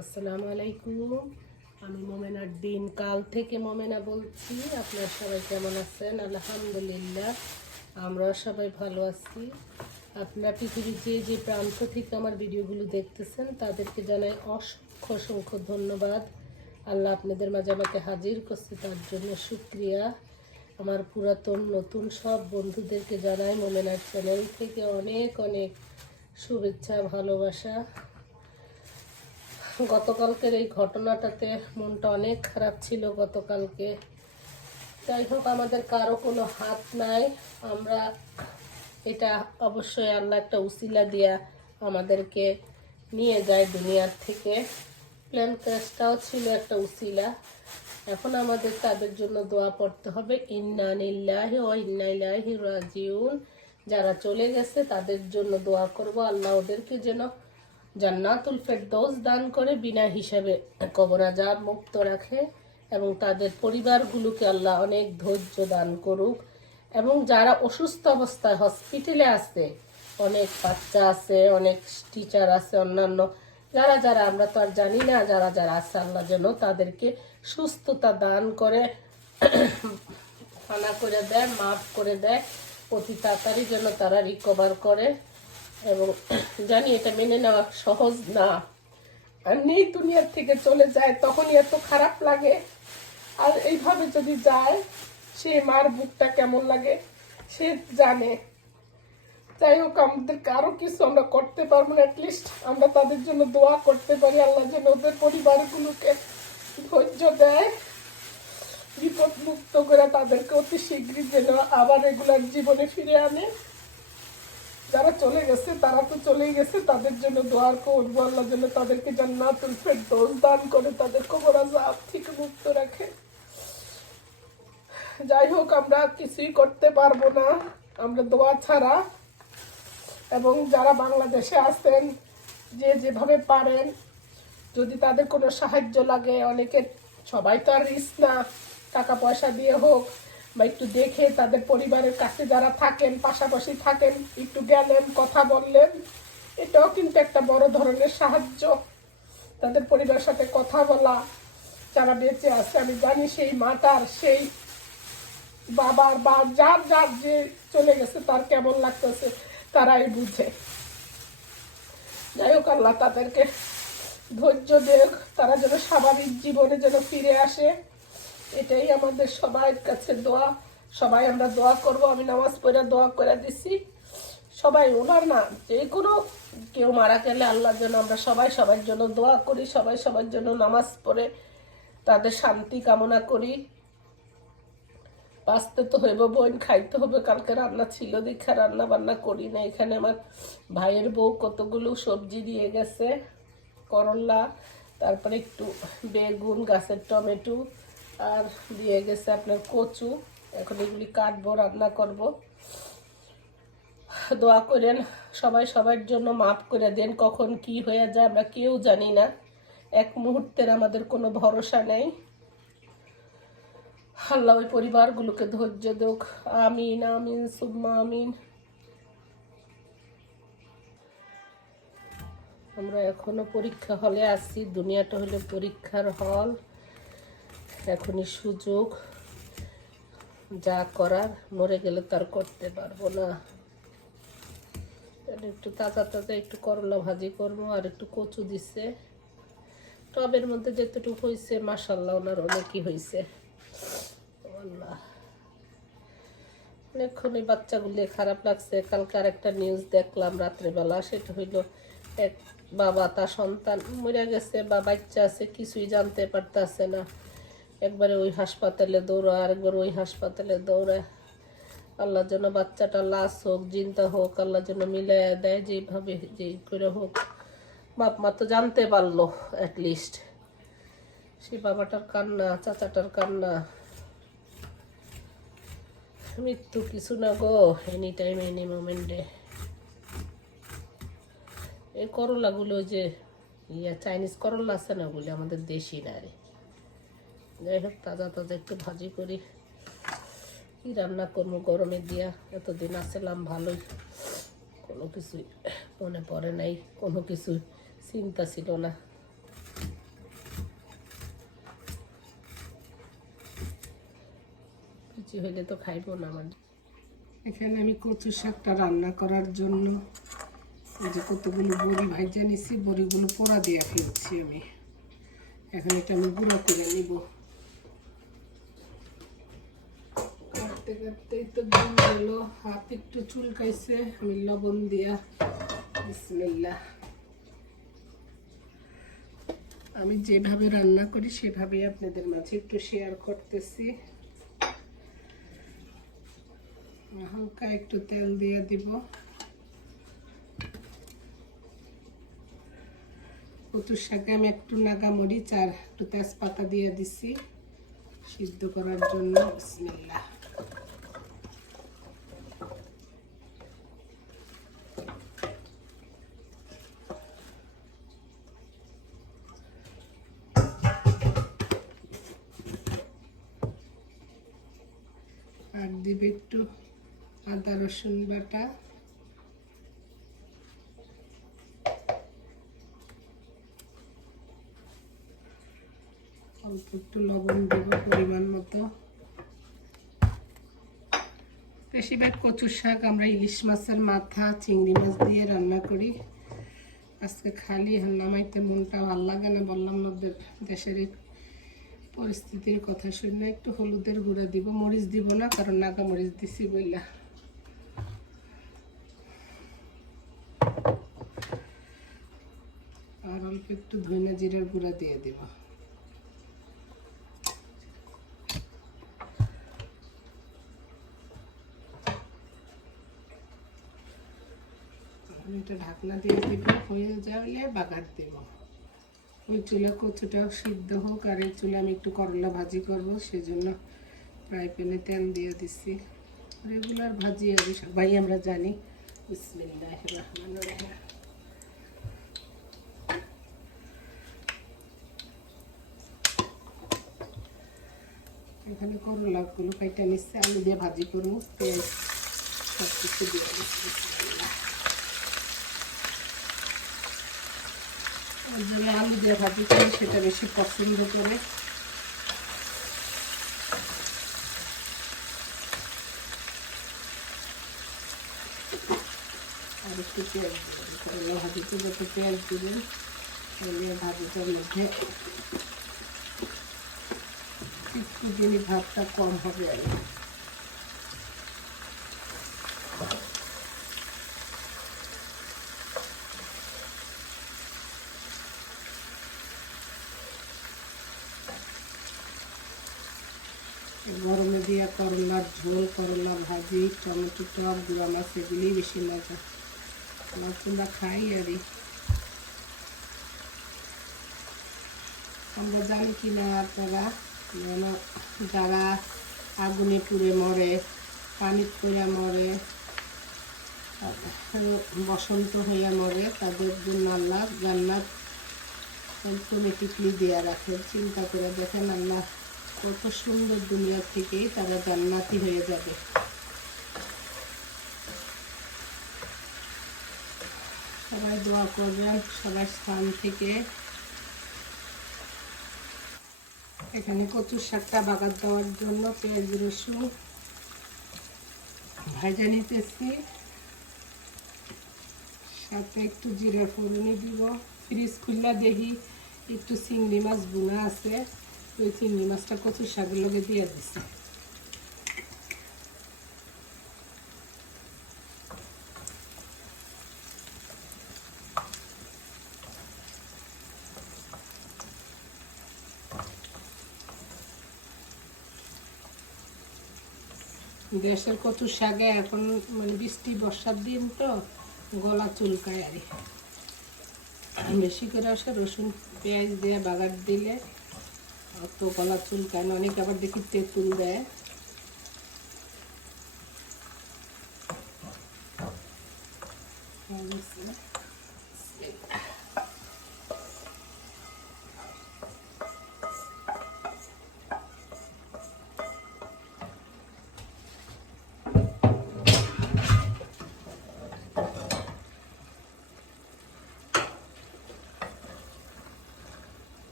আসসালামু আলাইকুম। আমি মোমেনার দিন কাল থেকে মোমেনা বলছি। আপনারা সবাই কেমন আছেন? আলহামদুলিল্লাহ, আমরাও সবাই ভালো আছি। আপনারা পৃথিবীর যে যে প্রান্ত থেকে আমার ভিডিওগুলো দেখতেছেন, তাদেরকে জানাই অসংখ্য অসংখ্য ধন্যবাদ। আল্লাহ আপনাদের মাঝে আমাকে হাজির করছে, তার জন্য শুক্রিয়া। আমার পুরাতন, নতুন সব বন্ধুদেরকে জানাই, মোমেনার চ্যানেল থেকে অনেক অনেক শুভেচ্ছা, ভালোবাসা। গতকালকের এই ঘটনাটাতে মনটা অনেক খারাপ ছিল গতকালকে। যাই হোক, আমাদের কারও কোনো হাত নাই। আমরা এটা অবশ্যই আল্লাহ একটা উসিলা দিয়া আমাদেরকে নিয়ে যায় দুনিয়ার থেকে। প্ল্যান ক্রাশটাও ছিল একটা উসিলা। এখন আমাদের তাদের জন্য দোয়া পড়তে হবে, ইন্না নিল্লাহি ও ইন্না ইলাইহি রাজিউন। যারা চলে গেছে, তাদের জন্য দোয়া করব। আল্লাহ ওদেরকে যেন জান্নাতুল ফেরদৌস দান করে বিনা হিসাবে কবর আজাব মুক্ত রাখে এবং তাদের পরিবারগুলোকে আল্লাহ অনেক ধৈর্য দান করুক। এবং যারা অসুস্থ অবস্থায় হসপিটালে আছে, অনেক বাচ্চা আছে, অনেক টিচার আছে, অন্যান্য, যারা যারা, আমরা তো আর জানি না যারা যারা আছে, আল্লাহ যেন তাদেরকে সুস্থতা দান করে ফানা করে দেয়, মাফ করে দেয়। অতি তাড়াতাড়ি যেন তারা রিকভার করে। এবং জানি এটা মেনে নেওয়া সহজ না। আর নেই দুনিয়ার থেকে চলে যায়, তখনই এত খারাপ লাগে। আর এইভাবে যদি যায়, সে মার বুকটা কেমন লাগে? সে জানে। যাই হোক, আমাদের কারও কিছু আমরা করতে পারব না অ্যাটলিস্ট আমরা তাদের জন্য দোয়া করতে পারি। আল্লাহ যেন ওদের পরিবারগুলোকে ধৈর্য দেয়। বিপদ মুক্ত করে তাদেরকে অতি শীঘ্রই যেন আবার রেগুলার জীবনে ফিরে আনে। যারা চলে গেছে, তারা তো চলেই গেছে। তাদের জন্য দোয়ার করব আল্লাহ যেন তাদেরকে জান্নাতুল ফেরদৌস দান করে, তাদের কবর আজাব থেকে মুক্ত রাখে। যাই হোক, আমরা কিছুই করতে পারব না। আমরা দোয়া ছাড়া। এবং যারা বাংলাদেশে আছেন, যে যেভাবে পারেন, যদি তাদের কোনো সাহায্য লাগে, অনেকের সবাই তো আর রিস্ক না, টাকা পয়সা দিয়ে হোক বা একটু দেখে তাদের পরিবারের কাছে যারা থাকেন, পাশাপাশি থাকেন, একটু গেলেন, কথা বললেন, এটাও কিন্তু একটা বড় ধরনের সাহায্য। তাদের পরিবারের সাথে কথা বলা, যারা বেঁচে আছে, আমি জানি সেই মাটার সেই বাবার বা যার যার যে চলে গেছে, তার কেমন লাগতেছে, তারাই বুঝে। যাই হোক, আল্লাহ তাদেরকে ধৈর্য দেখ, তারা যেন স্বাভাবিক জীবনে যেন ফিরে আসে। এটাই আমাদের সবার কাছে দোয়া। সবাই আমরা দোয়া করব, আমি নামাজ পড়ে দোয়া করে দিছি। সবাই ওনার না, যে কোনো কেউ মারা গেলে আল্লাহর জন্য আমরা সবাই সবার জন্য দোয়া করি, সবাই সবার জন্য নামাজ পড়ে, তাদের শান্তি কামনা করি। বাঁচতে তো হইব, বোন খাইতে হবে, কালকে রান্না ছিল দীক্ষা রান্না বান্না করি না। এখানে আমার ভাইয়ের বউ কতগুলো সবজি দিয়ে গেছে, করলা, তারপরে একটু বেগুন, গাছের টমেটো আর দিয়ে গেছে আপনার কচু। এখন এগুলি কাটবো, রান্না করব। দোয়া করেন, সবাই সবার জন্য মাফ করে দেন, কখন কি হয়ে যায় আমরা কেউ জানি না। এক মুহূর্তের আমাদের কোনো ভরসা নেই। আল্লাহ ওই পরিবারগুলোকে ধৈর্য দোক আমিন আমিন, সুম্মা, আমিন। আমরা এখনও পরীক্ষা হলে আসছি, দুনিয়াটা হলো পরীক্ষার হল। এখনই সুযোগ। যা করার, মরে গেলে তার করতে পারব না। একটু তাজা তাজা একটু করলা ভাজি করব, আর একটু কচু দিছে। টবের মধ্যে যেতটুকু হয়েছে মাসাল্লাহ ওনার অনেকই হয়েছে অনেকক্ষণ এই বাচ্চাগুলি খারাপ লাগছে। কালকে আর একটা নিউজ দেখলাম রাত্রেবেলা, সেটা হইল এক বাবা তার সন্তান মরে গেছে বা বাচ্চা আছে, কিছুই জানতে পারতেছে না। একবারে ওই হাসপাতালে দৌড়া, আরেকবার ওই হাসপাতালে দৌড়া। আল্লাহ যেন বাচ্চাটা লাশ হোক জিনতা হোক আল্লাহ যেন মিলাই দেয়, যেভাবে যেই করে হোক। বাপ মা তো জানতে পারল অ্যাটলিস্ট সেই বাবাটার কান্না, চাচাটার কান্না। মৃত্যু কিছু না গো এনি টাইম এনি মোমেন্টে এই করলাগুলো যে, ইয়া চাইনিজ করলা আছে না ওগুলি আমাদের দেশি না রে। যাই হোক, তাজা তাজা একটু ভাজি করি। কী রান্না করব গরমে দিয়া? এতদিন আসলাম ভালোই। কোনো কিছুই মনে পড়ে নাই, কোনো কিছু চিন্তা ছিল না। কিছু হইলে তো খাইব না আমার। এখানে আমি কচু শাকটা রান্না করার জন্য এই যে কতগুলো বড়ি ভাইজা নিছি, বড়িগুলো পোড়া দিয়ে ফেলছি আমি। এখন এটা আমি গুঁড়ো করে নিব। কাটতে কাটতেই তো দিন গেল হাত একটু চুলকাইছে, আমি লবণ দিয়া, বিসমিল্লাহ। আমি যেভাবে রান্না করি, সেভাবেই আপনাদের মাঝে একটু শেয়ার করতেছি। হালকা একটু তেল দিয়ে দিব। কচুর শাকে আমি একটু নাগা মরিচ আর একটু তেজপাতা দিয়ে দিছি, সিদ্ধ করার জন্য, বিসমিল্লাহ। দিবে একটু আদা, রসুন বাটা। অল্প একটু লবণ দেব পরিমাণ মতো। বেশিরভাগ কচুর শাক আমরা ইলিশ মাছের মাথা, চিংড়ি মাছ দিয়ে রান্না করি। আজকে খালি নামাইতে মনটা ভালো লাগে না, বললাম না দেশের পরিস্থিতির কথা শুনে একটু হলুদের গুঁড়া দিব, মরিচ দিব না, কারণ নাগা মরিচ দিছি বইলা। আর অল্প একটু ধইনা জিরার গুঁড়া দিয়ে দিব। এটা ঢাকনা দিয়ে দিব, হয়ে যাওয়ালে বাগার দেব। ওই চুলা কচুটাও সিদ্ধ হোক, আর এই চুলে আমি একটু করলা ভাজি করব, সেজন্য ফ্রাই প্যানে তেল দিয়ে দিচ্ছি রেগুলার ভাজি আমি সবাই আমরা জানি। বিসমিল্লাহ রহমান রহিম। এখানে করলাগুলো নিচ্ছে, আলু দিয়ে ভাজি করব, পেঁয়াজ সব কিছু দিয়ে দিচ্ছি। যে আলু দিয়ে ভাজি করে সেটা বেশি পছন্দ করে। আর একটু পেঁয়াজ করলা ভাজিতে যত পেঁয়াজ দেবেন ভাজিটার মধ্যে একটু দিলে ভাতটা কম হবে আর গরমে দিয়া করলার ঝোল করলা, ভাজি, টমেটো টক গুঁড়া মাছ এগুলি বেশি মজা। আমার খাই আরই। আমরা জানি কি না আপনারা, যেন যারা আগুনে পুড়ে মরে পানি পুড়ে মরে, আর বসন্ত হইয়া মরে, তাদের জন্য আল্লাহ জান্নাত অটোমেটিকলি দেওয়া রাখে চিন্তা করে দেখেন আল্লাহ কত সুন্দর দুনিয়া থেকেই তারা জান্নাতি হয়ে যাবে। সবাই দোয়া করবেন সবাই স্থান থেকে। এখানে কচুর শাকটা বাগার দেওয়ার জন্য পেঁয়াজ, রসুন ভাজা নিতেছি। সাথে একটু জিরা ফোড়নি দিব। ফ্রিজ খুললা দেখি একটু চিংড়ি মাছ বোনা আছে। ওই চিংড়ি মাছটা কচুর শাকের দিয়ে দিছি। দেশের কচু শাকে এখন মানে বৃষ্টি, বর্ষার দিন তো গলা চুলকায় আর বেশি করে আসে রসুন, পেঁয়াজ দিয়ে বাগার দিলে অত গলা চুলকায় না অনেকে আবার দেখি তেঁতুল দেয়।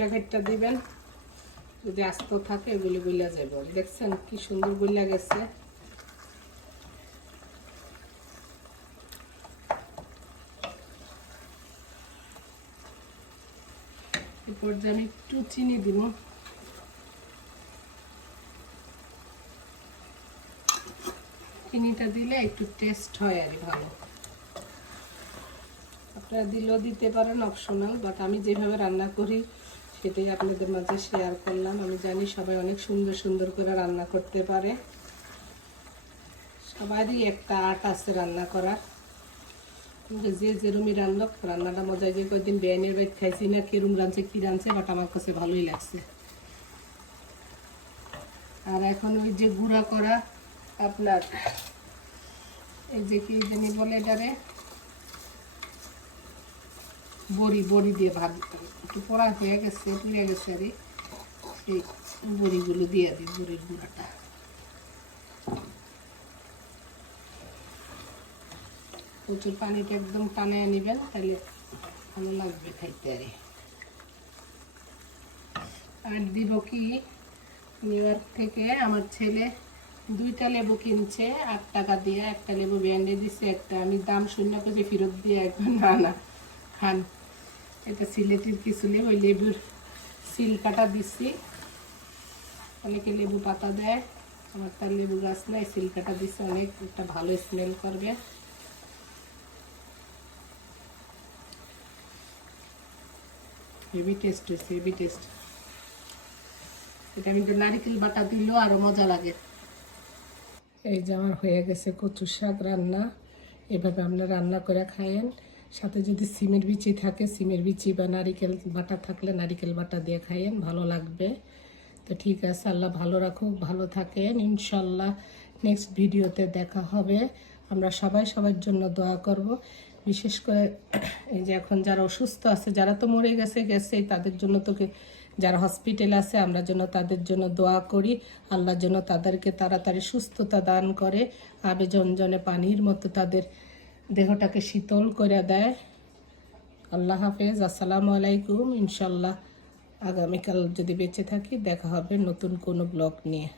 ঘুরটা ঘুরটা দিবেন। যদি আস্ত থাকে, এগুলি গুলা যাবে দেখছেন কি সুন্দরগুলা গেছে। এই পর্যায়ে আমি একটু চিনি দিব। চিনিটা দিলে একটু টেস্ট হয় আর ভালো। আপনারা দিলেও দিতে পারেন অপশনাল বাট আমি যেভাবে রান্না করি সেটাই আপনাদের মাঝে শেয়ার করলাম। আমি জানি সবাই অনেক সুন্দর সুন্দর করে রান্না করতে পারে। সবারই একটা আর্ট আছে রান্না করার। কিন্তু যে যেরমই রান্না রান্নাটা মজায় যে কয়েকদিন বেআইনের বাইক খাইছি না, কিরম রাঁধছে, কি রাঁধছে বাট আমার কাছে ভালোই লাগছে। আর এখন ওই যে গুঁড়া করা আপনার, এই যে কি জানি বলে এটারে? বড়ি বড়ি দিয়ে ভাত একটু পড়া হয়ে গেছে, পুড়ে গেছে আর। এই বড়িগুলো দিয়ে দিই, বড়ির গুঁড়াটা। প্রচুর পানিটা একদম টানায় নেবেন তাহলে ভালো লাগবে খাইতে আর। আর দিব কি নিউ ইয়র্ক থেকে আমার ছেলে দুইটা লেবু কিনছে, আট টাকা দিয়ে। একটা লেবু ব্যান্ডে দিছে, একটা আমি দাম শূন্য করে ফেরত দিয়ে একবার না না, খান। এটা সিলেটের কিছু নেই, ওই লেবুর সিল কাটা দিচ্ছি। অনেকে লেবু পাতা দেয়, আমার তার লেবু গাছ নাই, সিল কাটা দিচ্ছে, অনেক একটা ভালো স্মেল করবে। হেভি টেস্ট হয়েছে হেভি টেস্ট এটা কিন্তু নারিকেল বাটা দিলেও আরও মজা লাগে। এই যে আমার হয়ে গেছে কচু শাক রান্না। এভাবে আপনারা রান্না করে খায়েন। সাথে যদি সিমের বিচি থাকে, সিমের বিচি বা নারিকেল বাটা থাকলে নারিকেল বাটা দিয়ে খাইয়েন, ভালো লাগবে। তো ঠিক আছে, আল্লাহ ভালো রাখুক, ভালো থাকেন ইনশাল্লাহ নেক্সট ভিডিওতে দেখা হবে। আমরা সবাই সবার জন্য দোয়া করব। বিশেষ করে এই যে এখন যারা অসুস্থ আছে, যারা তো মরে গেছে গেছে, তাদের জন্য তোকে যারা হসপিটাল আছে, আমরা যেন তাদের জন্য দোয়া করি। আল্লাহ যেন তাদেরকে তাড়াতাড়ি সুস্থতা দান করে। আবে জনজনে পানির মতো তাদের দেহটাকে শীতল করে দেয়। আল্লাহ হাফেজ, আসসালামু আলাইকুম। ইনশাল্লাহ আগামীকাল যদি বেঁচে থাকি, দেখা হবে নতুন কোনো ব্লগ নিয়ে।